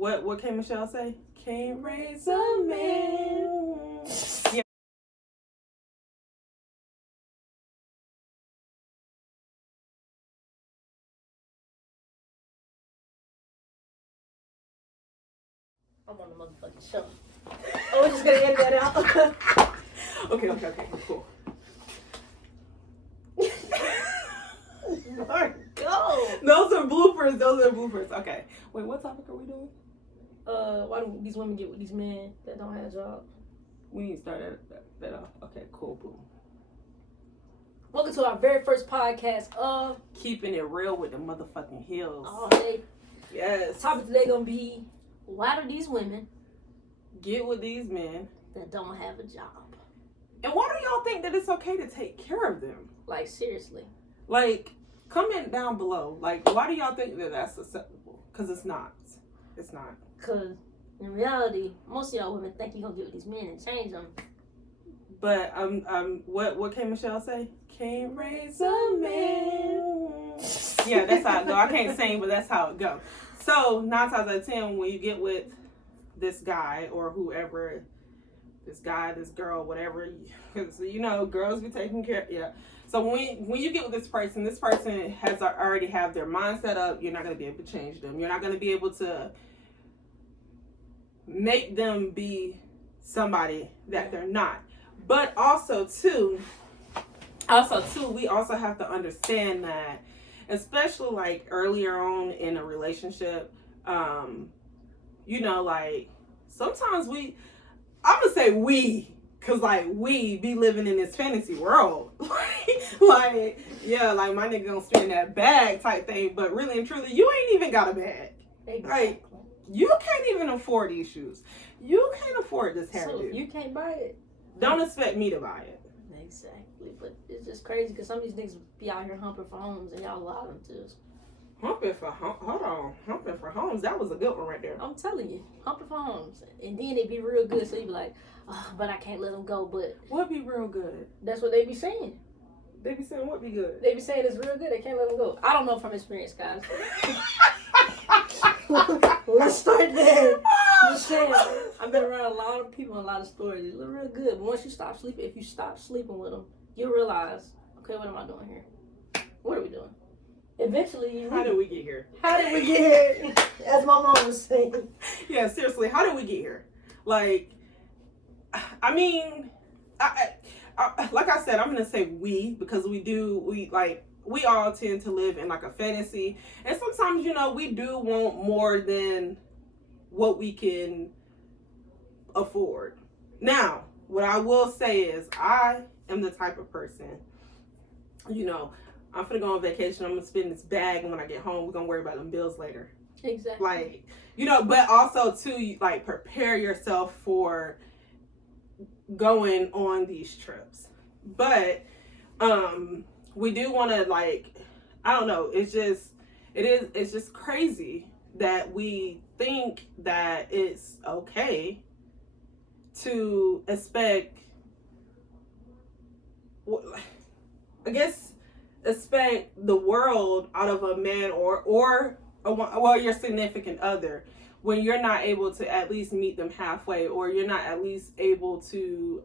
What can Michelle say? Can't raise a man. Yeah. I'm on the motherfucking show. Oh, we're just gonna edit that out. Okay, cool. Go. Those are bloopers. Okay. Wait, what topic are we doing? Why do these women get with these men that don't have a job? We need to start that off. Okay, cool, boom. Welcome to our very first podcast of Keeping It Real with the motherfucking heels. all day. Yes. Topic today gonna be, why do these women get with these men that don't have a job? And why do y'all think that it's okay to take care of them? Like, seriously. Like, comment down below. Like, why do y'all think that that's acceptable? Because it's not. It's not. Because in reality, most of y'all women think you're gonna get with these men and change them. But what can Michelle say? Can't raise a man. Yeah, that's how it go. I can't sing, but that's how it go. So 9 times out of 10, when you get with this guy or whoever, this guy, this girl, whatever, because girls be taking care. Yeah. So when you get with this person has already have their mind set up. You're not gonna be able to change them. You're not gonna be able to make them be somebody that they're not. But also too, we also have to understand that, especially like earlier on in a relationship, like sometimes I'm gonna say we, cause like we be living in this fantasy world, like my nigga gonna spend that bag type thing, but really and truly, you ain't even got a bag. Exactly. Like, you can't even afford these shoes. You can't afford this hairdo. So if you can't buy it, don't expect me to buy it. Exactly, but it's just crazy because some of these niggas be out here humping for homes and y'all allow them to. Humping for homes. That was a good one right there. I'm telling you, humping for homes, and then they be real good. So you be like, oh, but I can't let them go. But what be real good? That's what they be saying. They be saying what be good? They be saying it's real good. They can't let them go. I don't know from experience, guys. Let's start there. Just saying, I've been around a lot of people and a lot of stories. They look real good, but once you stop sleeping, if you stop sleeping with them, you'll realize, okay, what am I doing here? What are we doing? Eventually, how did we get here? How did we get here? As my mom was saying. Yeah, seriously, how did we get here? Like, I mean, I like I said, I'm gonna say we, because we all tend to live in like a fantasy, and sometimes we do want more than what we can afford. Now, what I will say is, I am the type of person, I'm gonna go on vacation, I'm gonna spend this bag, and when I get home, we're gonna worry about them bills later. Exactly. Like, but also too, like, prepare yourself for going on these trips. But we do want to, like, I don't know, it's just crazy that we think that it's okay to expect the world out of a man or your significant other when you're not able to at least meet them halfway, or you're not at least able to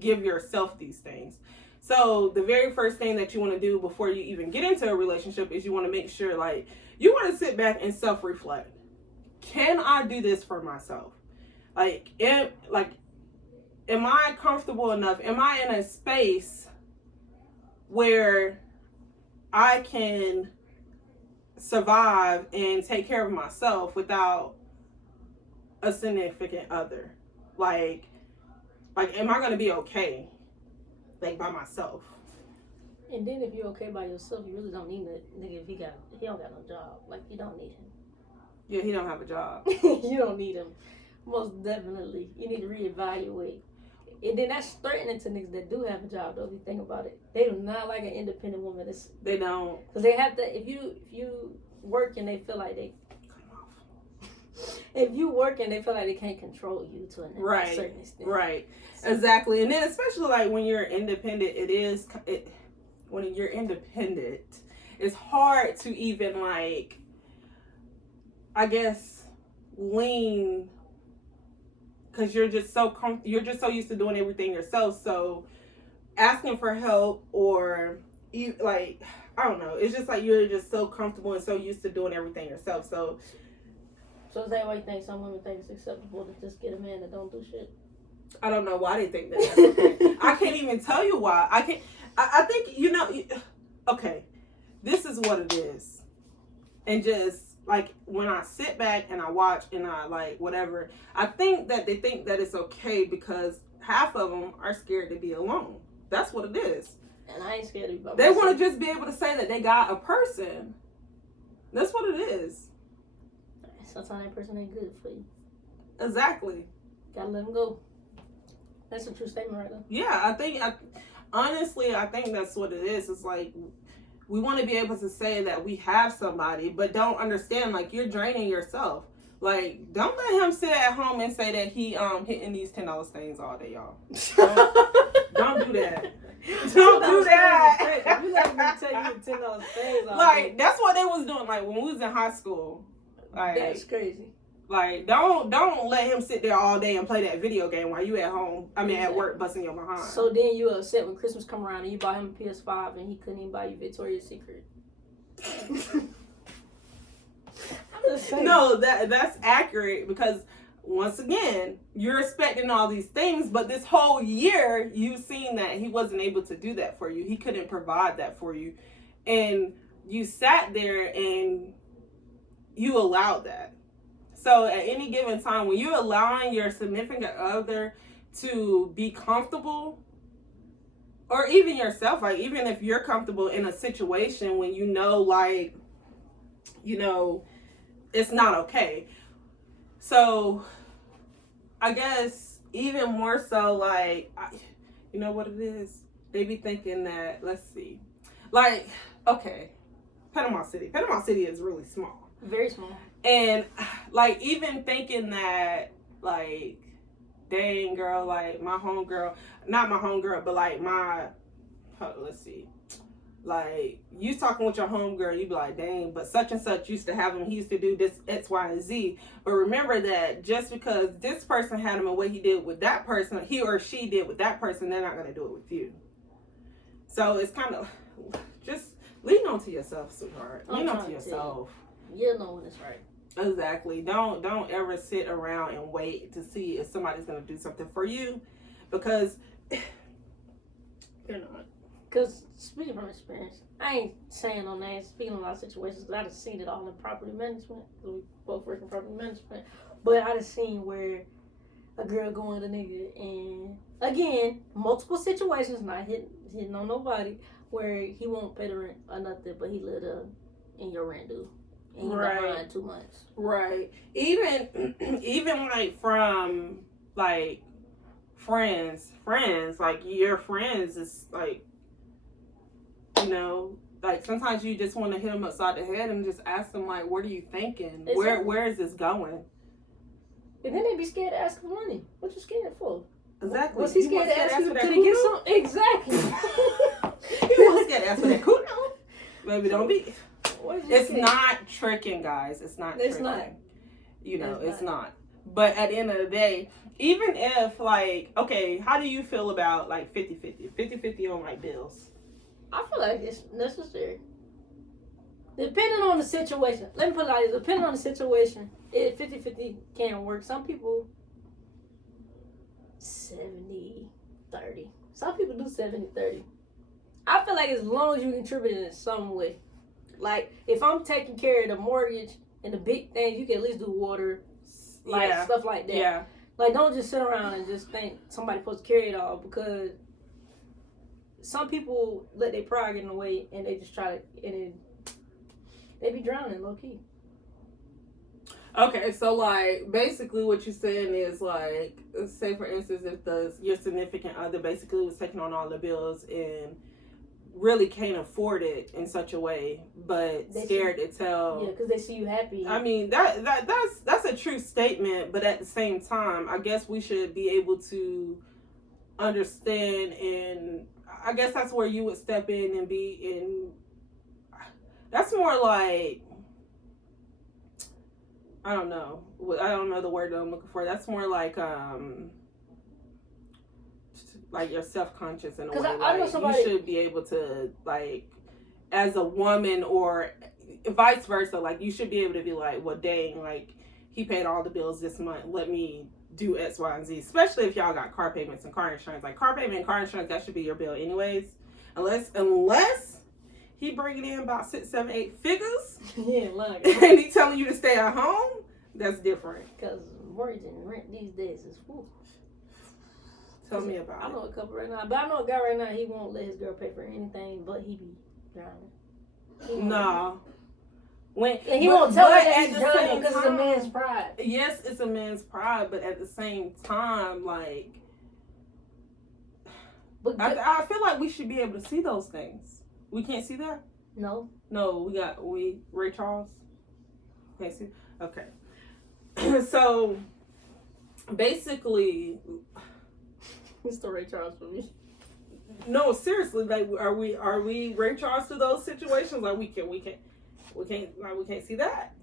give yourself these things. So the very first thing that you want to do before you even get into a relationship is you want to make sure, like, you want to sit back and self-reflect. Can I do this for myself? Like, am I comfortable enough? Am I in a space where I can survive and take care of myself without a significant other? Like, am I gonna be okay, like, by myself? And then if you're okay by yourself, you really don't need that nigga if he don't got no job. Like, you don't need him. Yeah, he don't have a job. You don't need him. Most definitely. You need to reevaluate. And then that's threatening to niggas that do have a job, though, if you think about it. They do not like an independent woman. They don't. Because they have to, if you work and they feel like they, if you work and they feel like they can't control you to a certain extent. Right. Exactly. And then especially, like, when you're independent, when you're independent, it's hard to even, like, I guess, lean because you're just so used to doing everything yourself. So asking for help or you like I don't know. It's just like you're just so comfortable and so used to doing everything yourself. So is that why you think some women think it's acceptable to just get a man that don't do shit? I don't know why they think that. That's okay. I can't even tell you why. I think okay. This is what it is, and just like when I sit back and I watch and I like whatever, I think that they think that it's okay because half of them are scared to be alone. That's what it is. And I ain't scared to be by myself. They want to just be able to say that they got a person. That's what it is. Sometimes that person ain't good for you. Exactly. Gotta let them go. That's a true statement right there. Yeah, honestly, I think that's what it is. It's like we want to be able to say that we have somebody, but don't understand like you're draining yourself. Like, don't let him sit at home and say that he hitting these $10 things all day, y'all. Don't do that. Don't do that. You let me tell you $10 things all like day. that's what they was doing. Like when we was in high school. Like that's crazy. Like don't let him sit there all day and play that video game while you at home. I mean at work busting your behind. So then you upset when Christmas come around and you buy him a PS5 and he couldn't even buy you Victoria's Secret. No, that's accurate because once again, you're expecting all these things, but this whole year you've seen that he wasn't able to do that for you. He couldn't provide that for you. And you sat there and you allowed that. So at any given time, when you're allowing your significant other to be comfortable, or even yourself, like even if you're comfortable in a situation when you know, like, you know, it's not okay. So I guess even more so, like, you know what it is? They be thinking that, let's see, like, okay, Panama City is really small. Very small. And like even thinking that like dang girl, like my homegirl, not my homegirl, but like let's see, like you talking with your homegirl, you be like dang, but such and such used to have him, he used to do this X, Y, and Z. But remember that just because this person had him and what he did with that person, he or she did with that person, they're not going to do it with you. So it's kind of just lean on to yourself, sweetheart. Lean on to yourself. You know when it's right. Exactly. Don't ever sit around and wait to see if somebody's gonna do something for you, because you're not. Because speaking from experience, I ain't saying no names. Speaking of a lot of situations, I just seen it all in property management. We both work in property management, but I just seen where a girl going to nigga, and again, multiple situations, not hitting on nobody, where he won't pay the rent or nothing, but he let in your rent due. And you behind 2 months. Right. Even like from like friends, like your friends is like, you know, like sometimes you just want to hit them upside the head and just ask them like, what are you thinking? Exactly. Where is this going? And then they be scared to ask for money. What you scared for? Exactly. Was he scared to ask you to get something? Exactly. You was scared to ask for that kuno. Maybe don't be. It's not tricking, guys. It's not tricking. Not. You know, it's not. But at the end of the day, even if, like, okay, how do you feel about, like, 50-50? 50-50 on, like, bills? I feel like it's necessary. Depending on the situation. Let me put it like this. Depending on the situation, 50-50 can work. Some people, 70-30. Some people do 70-30. I feel like as long as you contribute in some way. Like, if I'm taking care of the mortgage and the big things, you can at least do water, like, stuff like that. Yeah. Like, don't just sit around and just think somebody's supposed to carry it all, because some people let their pride get in the way and they just try to, and they be drowning low-key. Okay, so, like, basically what you're saying is, like, say, for instance, if your significant other basically was taking on all the bills and really can't afford it in such a way, but scared to tell. Yeah, because they see you happy. I mean, that's a true statement, but at the same time, I guess we should be able to understand, and I guess that's where you would step in and be in. That's more like, I don't know. I don't know the word that I'm looking for. That's more like you're self-conscious in a way. Because I know somebody, you should be able to, like, as a woman or vice versa, like, you should be able to be like, well, dang, like, he paid all the bills this month. Let me do X, Y, and Z. Especially if y'all got car payments and car insurance. Like, car payment and car insurance, that should be your bill anyways. Unless he bringing in about 6, 7, 8 figures. Yeah, like, and he telling you to stay at home, that's different. Because mortgage and rent these days is whew. Tell me about it. I know a couple right now, but I know a guy right now, he won't let his girl pay for anything, but he be drowning. No. And he won't tell her that he's drowning because it's a man's pride. Yes, it's a man's pride, but at the same time, like, but I feel like we should be able to see those things. We can't see that? No. No, Ray Charles? Can't see? Okay. So, basically... It's the Ray Charles for me. No, seriously, like, are we Ray Charles to those situations? Like, we can't see that.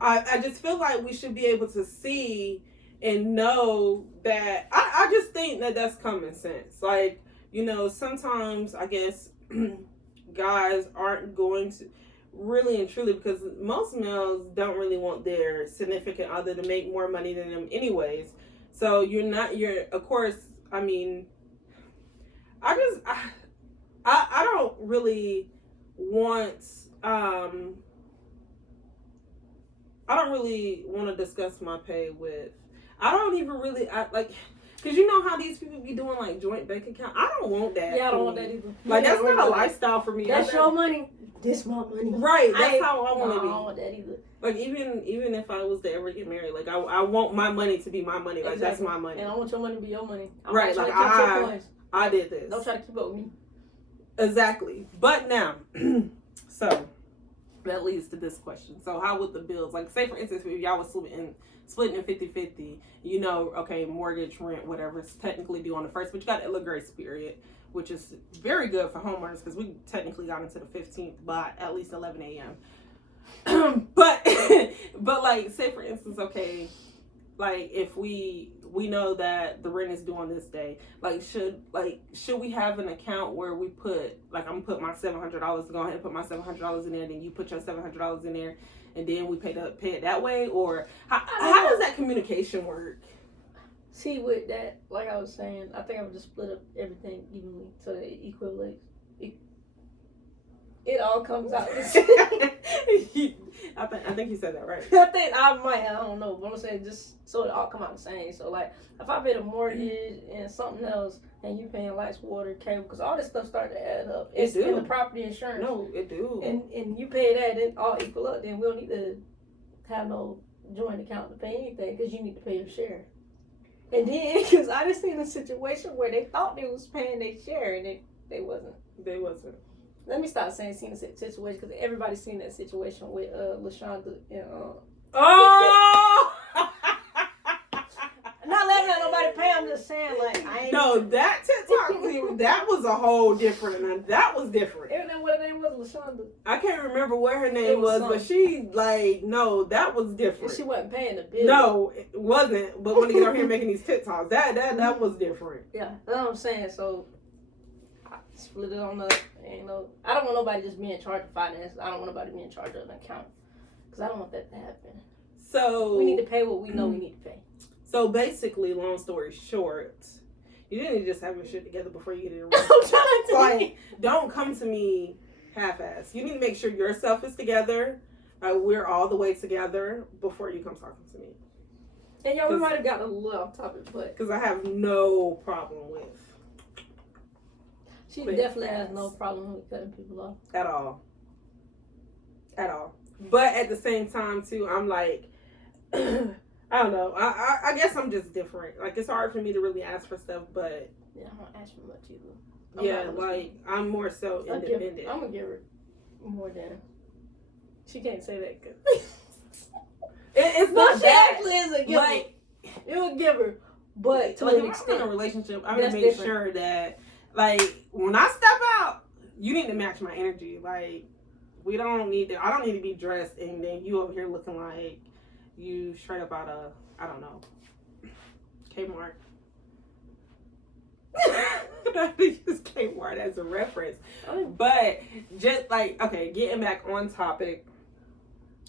I just feel like we should be able to see and know that. I just think that that's common sense. Like, you know, sometimes I guess guys aren't going to really and truly, because most males don't really want their significant other to make more money than them anyways. So of course, I mean, I don't really want I don't really want to discuss my pay with. I don't even really like, because you know how these people be doing like joint bank account. I don't want that. Yeah, I don't want that either. Like, that's not a lifestyle for me. That's your money. This my money. Right. That's how I want to be. I don't want that either. Like, even if I was to ever get married, like, I want my money to be my money. Like, exactly. That's my money. And I want your money to be your money. Right. Like, I did this. Don't try to keep up with me. Exactly. But now, so that leads to this question. So how would the bills, like, say for instance, if y'all was splitting 50-50, you know, okay, mortgage, rent, whatever, it's technically due on the 1st, but you got a little grace period, which is very good for homeowners because we technically got into the 15th by at least 11 a.m. but like, say for instance, okay, like, if we know that the rent is due on this day, like, should we have an account where we put, like, I'm gonna put my $700, go ahead and put my $700 in there, then you put your $700 in there, and then we pay it that way? Or how does that communication work? See, with that, like I was saying, I think I would just split up everything evenly so that it equates. It all comes out the same. I think you said that right. I don't know, but I'm saying just so it all come out the same. So, like, if I paid a mortgage and something else, and you paying lights, water, cable, because all this stuff start to add up. It's in the property insurance. No, it do. And you pay that, and it all equal up. Then we don't need to have no joint account to pay anything because you need to pay your share. And then, because I just seen a situation where they thought they was paying their share, and they wasn't. They wasn't. Let me stop saying seen a situation, because everybody's seen that situation with LaShonda and Oh! Not letting nobody pay. I'm just saying, like, I ain't. No, that TikTok that was a whole different. And that was different. Isn't that what her name was, LaShonda? I can't remember what her name was, but she, like, no, that was different. She wasn't paying the bill. No, it wasn't. But when they get out here making these TikToks, that was different. Yeah, that's what I'm saying. So I split it on up. I don't want nobody just being in charge of finance. I don't want nobody being in charge of an account, because I don't want that to happen. So we need to pay what we know we need to pay. So basically, long story short, you didn't just have your shit together before you get it. I'm trying to. Like, don't come to me half-assed. You need to make sure yourself is together. We're all the way together before you come talking to me. And y'all, we might have gotten a little off topic, but because I have no problem with. She definitely has no problem with cutting people off. At all. But at the same time, too, I'm like, I don't know. I guess I'm just different. Like, it's hard for me to really ask for stuff, but. Yeah, I don't ask for much either. I'm more so independent. I'm going to give her more than. She can't say that because. It's not that. She actually is a giver. Like, it would give her. But to an extent. In a relationship, I'm going to make sure that. Like, when I step out, you need to match my energy. Like, I don't need to be dressed and then you over here looking like you straight up out of, I don't know, Kmart. I use Kmart as a reference. But just like, okay, getting back on topic.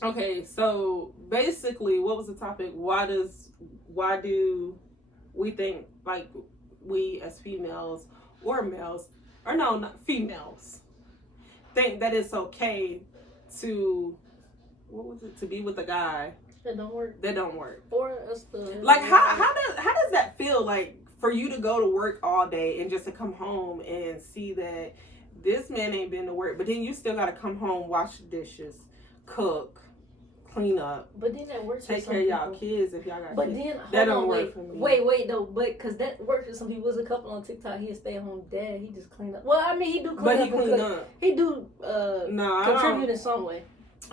Okay, so basically, what was the topic? Why do we think, like, we as females or males, or no, not females, think that it's okay to, to be with a guy that don't work. Or us to, like, how does that feel, like, for you to go to work all day and just to come home and see that this man ain't been to work, but then you still got to come home, wash the dishes, cook, clean up, but then that works, take for care of some y'all people. kids if y'all got But kids. then That don't wait, work for me. Wait though, but because that works for some people. There's a couple on TikTok. He a stay at home dad. He just clean up. Well, I mean, he do clean But up. he clean up. He do No, contribute in some way.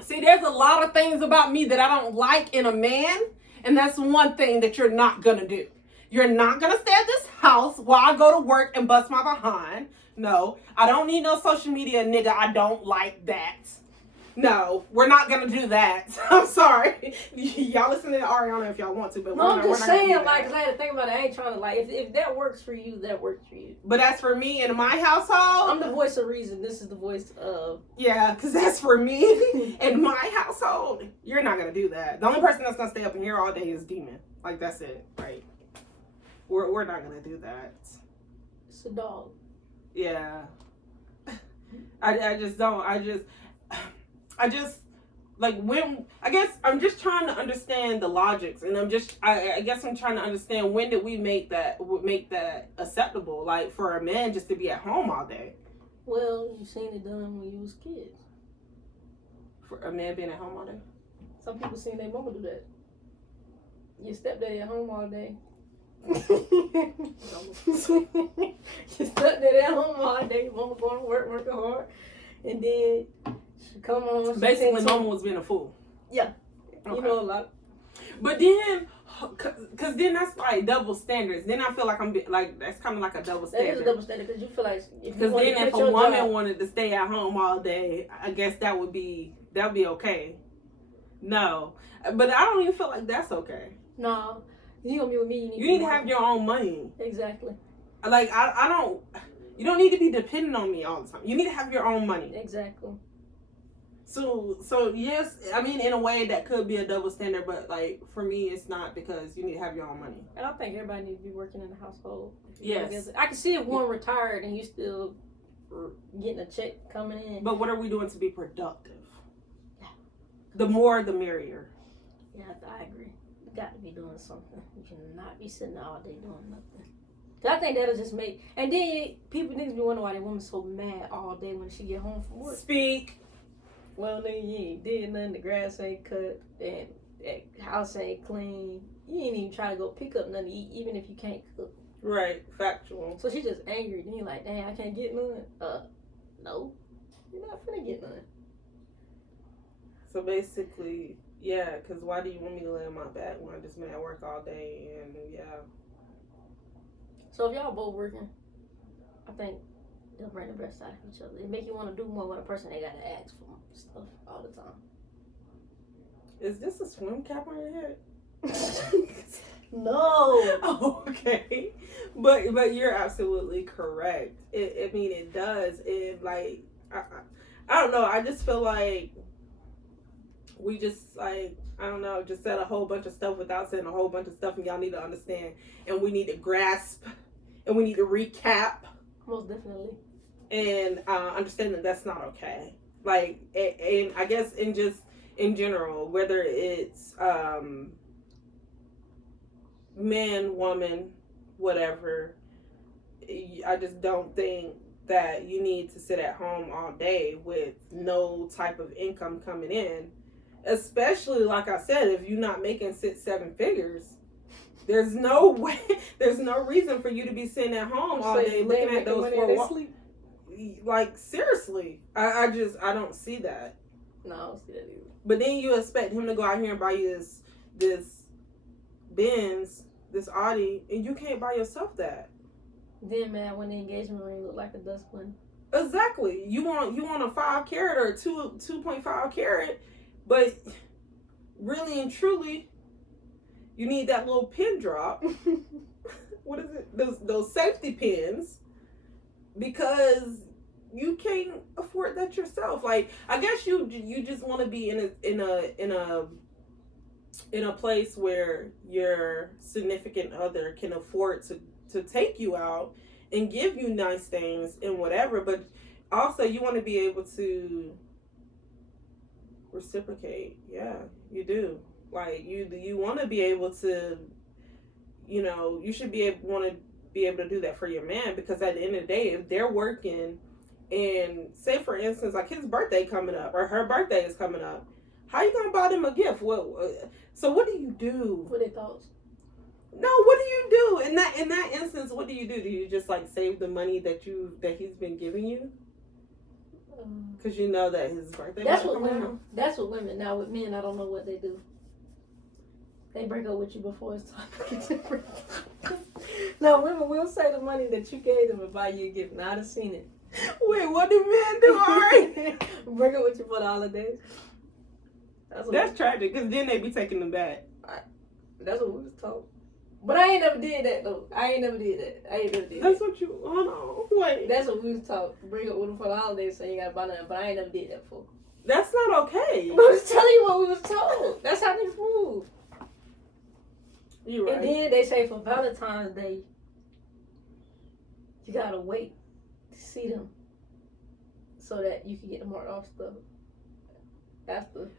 See, there's a lot of things about me that I don't like in a man, and that's one thing that you're not gonna do. You're not gonna stay at this house while I go to work and bust my behind. No, I don't need no social media, nigga. I don't like that. No, we're not gonna do that. I'm sorry. Y'all listen to Ariana if y'all want to, but No, I'm just saying, gonna do like, that. 'cause I had to think about it. I ain't trying to, like, if that works for you, that works for you. But as for me in my household, I'm the voice of reason. This is the voice of... yeah, because that's for me in my household. You're not gonna do that. The only person that's gonna stay up in here all day is Demon. Like, that's it. Right? We're not gonna do that. It's a dog. Yeah. I just don't. I just like, when, I guess I'm just trying to understand the logics, and I guess I'm trying to understand, when did we make that acceptable, like, for a man just to be at home all day? Well, you seen it done when you was kids. For a man being at home all day? Some people seen their mama do that. Your stepdaddy at home all day. Your stepdaddy at home all day. Mama going to work, working hard, and then she come on. Basically, mama was being a fool. Yeah, Okay. you know a lot. But then, cause then that's like double standards. Then I feel like that's kind of like a double That is standard. a double standard, because you feel like Because then if a woman wanted to stay at home all day, I guess that would be okay. No, but I don't even feel like that's okay. No, you gonna be with me. You need to have your own money. Exactly. Like, I don't. You don't need to be dependent on me all the time. You need to have your own money. Exactly. So yes, I mean, in a way that could be a double standard, but, like, for me it's not, because you need to have your own money. And I think everybody needs to be working in the household. Yes. I can see if one retired and you still getting a check coming in. But what are we doing to be productive? The more, the merrier. Yeah, I agree. You got to be doing something. You cannot be sitting all day doing nothing. 'Cause I think that'll just make... And then people niggas be wondering why their woman's so mad all day when she get home from work. Speak. Well, nigga, you ain't did nothing. The grass ain't cut. And the house ain't clean. You ain't even try to go pick up nothing to eat, even if you can't cook. Right, factual. So she just angry. Then you're like, damn, I can't get none. No. You're not finna get none. So basically, yeah, because why do you want me to lay on my back when I just been at work all day? And yeah. So if y'all both working, I think they'll bring the best out of each other. It make you want to do more with a person they got to ask for stuff all the time. Is this a swim cap on your head? No. Oh, okay. But you're absolutely correct. I mean, it does. It, like, I don't know. I just feel like we just, like, I don't know, just said a whole bunch of stuff without saying a whole bunch of stuff, and y'all need to understand, and we need to grasp, and we need to recap. Most definitely. And understand that that's not okay. Like, and I guess in general, whether it's man, woman, whatever, I just don't think that you need to sit at home all day with no type of income coming in. Especially, like I said, if you're not making 6-7 figures, there's no way, there's no reason for you to be sitting at home all day looking at those 4 walls. Like, seriously, I don't see that. No, I don't see that either. But then you expect him to go out here and buy you this Benz, this Audi, and you can't buy yourself that. Then, man, when the engagement ring look like a dust bunny. Exactly. You want a 5 carat or 2.5 carat, but really and truly, you need that little pin drop. What is it? Those safety pins, because you can't afford that yourself. Like, I guess you just want to be in a place where your significant other can afford to take you out and give you nice things and whatever, but also you want to be able to reciprocate. Yeah, you do. Like, you want to be able to, you should want to be able to do that for your man, because at the end of the day, if they're working and say for instance, like his birthday coming up or her birthday is coming up, how you gonna buy them a gift? So what do you do? What are their thoughts? No, what do you do in that instance? What do you do? Do you just like save the money that he's been giving you? Because you know that his birthday. That's what women. That's what women. Now with men, I don't know what they do. They break up with you before it's time to get your birthday. No, women will say the money that you gave them and buy you a gift. Now I've seen it. Wait, what do men do? All right, break up with you for the holidays. That's tragic, because then they be taking them back. That's what we was told. But I ain't never did that though. I ain't never did that. That's what you. Hold on, wait. That's what we was taught. Bring up with them for the holidays, so you gotta buy nothing. But I ain't never did that before. That's not okay. But I was telling you what we was told. That's how niggas move. You right. And then they say for Valentine's Day, you gotta wait to see them so that you can get the marked off stuff. That's true.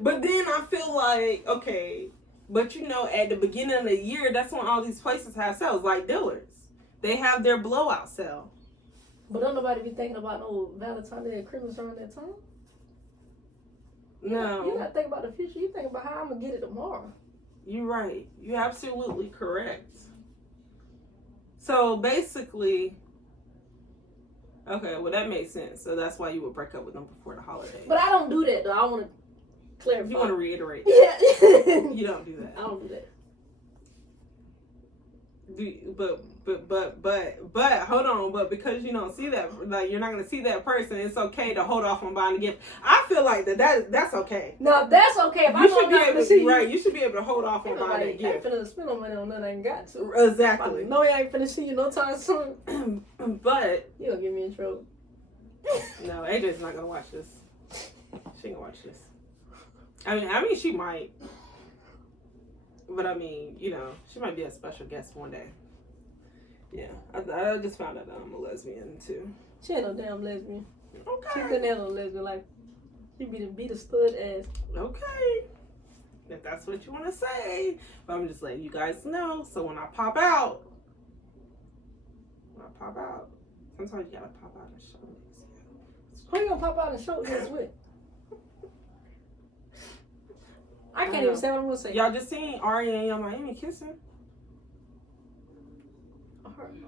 But then I feel like, okay, but at the beginning of the year, that's when all these places have sales, like Dillard's. They have their blowout sale. But don't nobody be thinking about no Valentine's Day or Christmas around that time. No. You're not thinking about the future. You think about how I'm gonna get it tomorrow. You're right. You're absolutely correct. So basically, okay, well that makes sense. So that's why you would break up with them before the holiday. But I don't do that though. I want to clarify. You want to reiterate? Yeah. You don't do that. I don't do that. But hold on. But because you don't see that, like you're not gonna see that person, it's okay to hold off on buying a gift. I feel like that's okay. No, that's okay. If You should be able to see right. You should be able to hold off on buying a gift. I ain't finna spend no money on nothing I ain't got to. Exactly. No, I ain't finna see you no time soon. But you gonna get me in trouble. No, AJ's not gonna watch this. She ain't gonna watch this. I mean, she might. But I mean, she might be a special guest one day. Yeah, I just found out that I'm a lesbian too. She ain't no damn lesbian. Okay. She couldn't handle a lesbian life. She be the stud ass. Okay. If that's what you want to say. But I'm just letting you guys know. So when I pop out, sometimes you gotta pop out and show this. Who you gonna pop out and show this with? I can't even say what I'm gonna say. Y'all just seen Ari and Young Miami kissing.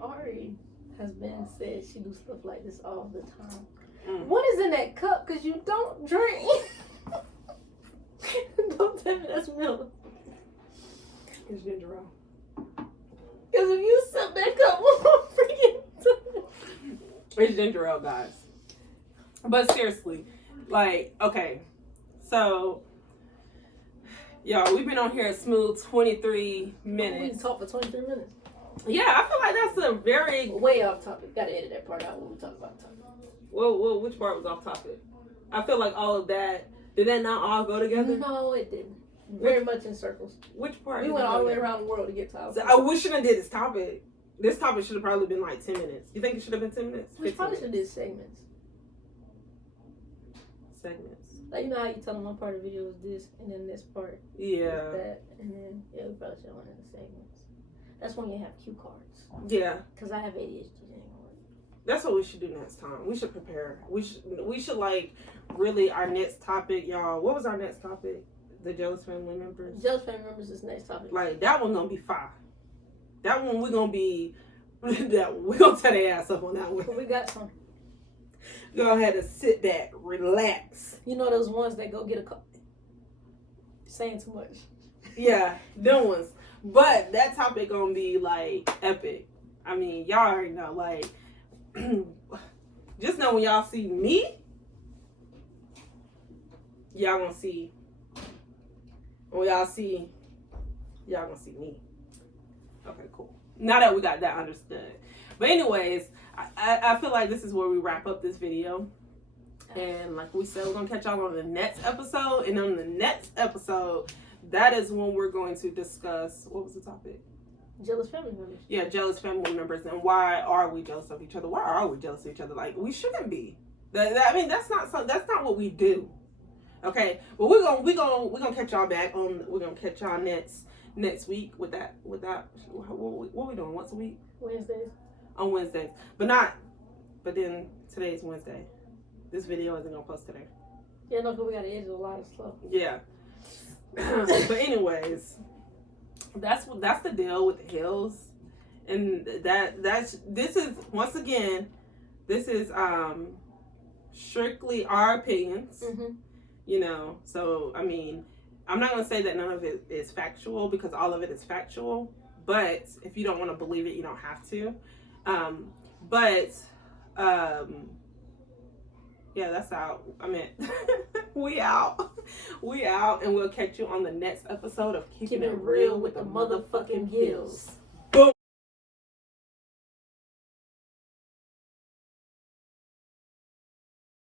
Ari has been said she do stuff like this all the time. What is in that cup? Cause you don't drink. Don't tell me that's milk. It's ginger ale. Cause if you sip that cup one more freaking time. It's ginger ale, guys. But seriously, like, okay, so. Y'all, we've been on here a smooth 23 minutes. We talked for 23 minutes. Yeah, I feel like that's a very... Way off topic. Gotta edit that part out when we talk about topic. Well, which part was off topic? I feel like all of that... Did that not all go together? No, it didn't. Very much in circles. Which part? We went all the way around the world to get to our point. We shouldn't have did this topic. This topic should have probably been like 10 minutes. You think it should have been 10 minutes? We probably should have did segments. Segments. Like, you know how you tell them one part of the video is this, and then this part is that, and then, we probably should have went into segments. That's when you have cue cards. Yeah. Because I have ADHD anymore. That's what we should do next time. We should prepare. We should like, really, our next topic, y'all. What was our next topic? The Jealous Family Members? Jealous Family Members is the next topic. Like, that one gonna be fire. That one we're gonna be, we're gonna tear their ass up on that one. We got some. Go ahead and sit back, relax. You know those ones that go get a cup? Saying too much. Yeah, them ones. But that topic gonna be like epic. I mean, y'all already know. Like, just know when y'all see me, y'all gonna see. When y'all see, y'all gonna see me. Okay, cool. Now that we got that understood. But anyways, I feel like this is where we wrap up this video. And like we said, we're going to catch y'all on the next episode. And on the next episode, that is when we're going to discuss, what was the topic? Jealous family members. Yeah, jealous family members. And why are we jealous of each other? Why are we jealous of each other? Like, we shouldn't be. I mean, that's not what we do. Okay, well, we're gonna catch y'all back on. We're gonna catch y'all next week with that. What we doing once a week? Wednesdays. On Wednesdays, but then today's Wednesday. This video isn't gonna post today. Yeah, no, because we gotta edit a lot of stuff. Yeah. But anyways, that's the deal with the hills, and this is once again, this is strictly our opinions. Mm-hmm. You know, so I mean, I'm not gonna say that none of it is factual because all of it is factual. But if you don't want to believe it, you don't have to. Yeah, that's out. I mean, we out, and we'll catch you on the next episode of Keeping It Real with the Motherfucking Hills.